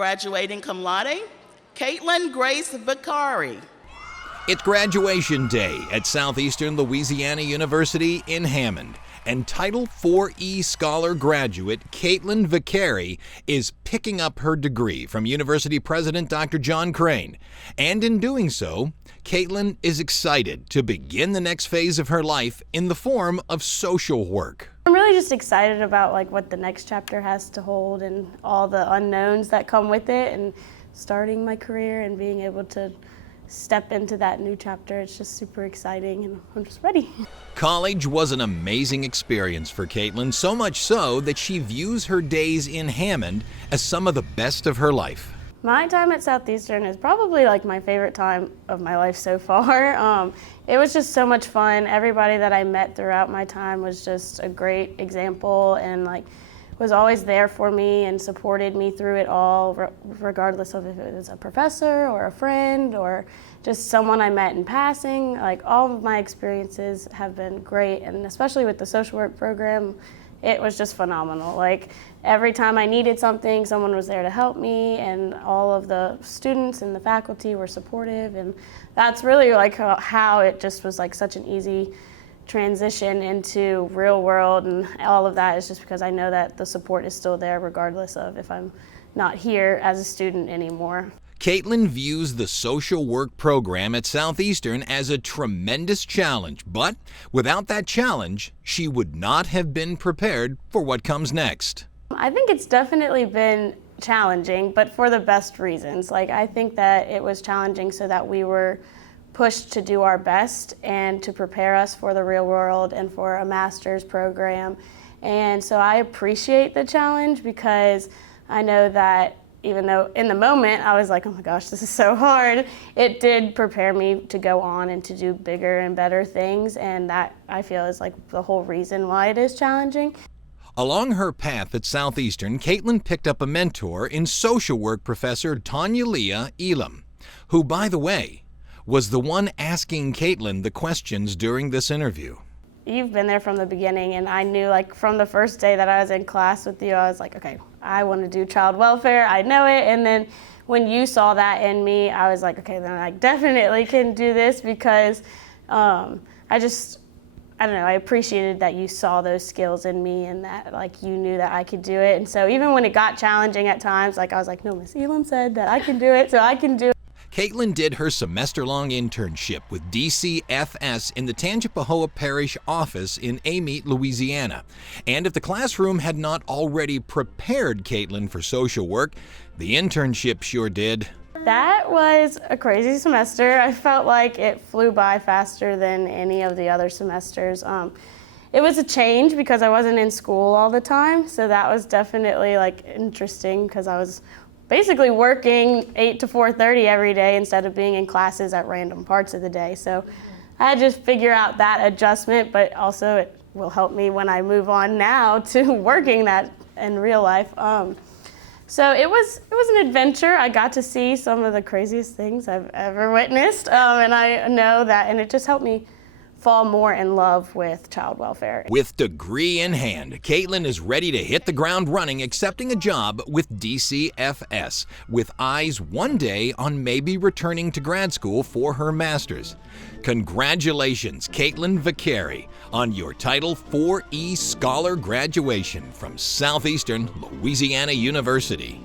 Graduating cum laude, Kaitlin Grace Vicari. It's graduation day at Southeastern Louisiana University in Hammond, and Title IV Scholar graduate Kaitlin Vicari is picking up her degree from University President Dr. John Crane. And in doing so, Kaitlin is excited to begin the next phase of her life in the form of social work. I'm really just excited about what the next chapter has to hold and all the unknowns that come with it, and starting my career and being able to step into that new chapter. It's just super exciting, and I'm just ready. College was an amazing experience for Kaitlin, so much so that she views her days in Hammond as some of the best of her life. My time at Southeastern is probably my favorite time of my life so far. It was just so much fun. Everybody that I met throughout my time was just a great example, and was always there for me and supported me through it all, regardless of if it was a professor or a friend or just someone I met in passing. All of my experiences have been great, and especially with the social work program, it was just phenomenal. Every time I needed something, someone was there to help me, and all of the students and the faculty were supportive, and that's really how it just was such an easy transition into real world, and all of that is just because I know that the support is still there regardless of if I'm not here as a student anymore. Kaitlin views the social work program at Southeastern as a tremendous challenge, but without that challenge, she would not have been prepared for what comes next. I think it's definitely been challenging, but for the best reasons. I think that it was challenging so that we were pushed to do our best and to prepare us for the real world and for a master's program. And so I appreciate the challenge, because I know that even though in the moment I was oh my gosh, this is so hard, it did prepare me to go on and to do bigger and better things, and that I feel is the whole reason why it is challenging. Along her path at Southeastern, Kaitlin picked up a mentor in social work professor Tanya Leah Elam, who, by the way, was the one asking Kaitlin the questions during this interview. You've been there from the beginning, and I knew from the first day that I was in class with you, I was okay, I want to do child welfare, I know it. And then when you saw that in me, I was okay, then I definitely can do this, because I don't know, I appreciated that you saw those skills in me, and that you knew that I could do it. And so even when it got challenging at times, I was no, Miss Elam said that I can do it, so I can do it. Kaitlin did her semester-long internship with DCFS in the Tangipahoa Parish office in Amite, Louisiana. And if the classroom had not already prepared Kaitlin for social work, the internship sure did. That was a crazy semester. I felt it flew by faster than any of the other semesters. It was a change because I wasn't in school all the time, so that was definitely interesting, because I was basically working 8 to 4:30 every day instead of being in classes at random parts of the day. So I had to figure out that adjustment, but also it will help me when I move on now to working that in real life. So it was an adventure. I got to see some of the craziest things I've ever witnessed, and I know that, and it just helped me fall more in love with child welfare. With degree in hand, Kaitlin is ready to hit the ground running, accepting a job with DCFS, with eyes one day on maybe returning to grad school for her master's. Congratulations, Kaitlin Vicari, on your Title IV Scholar graduation from Southeastern Louisiana University.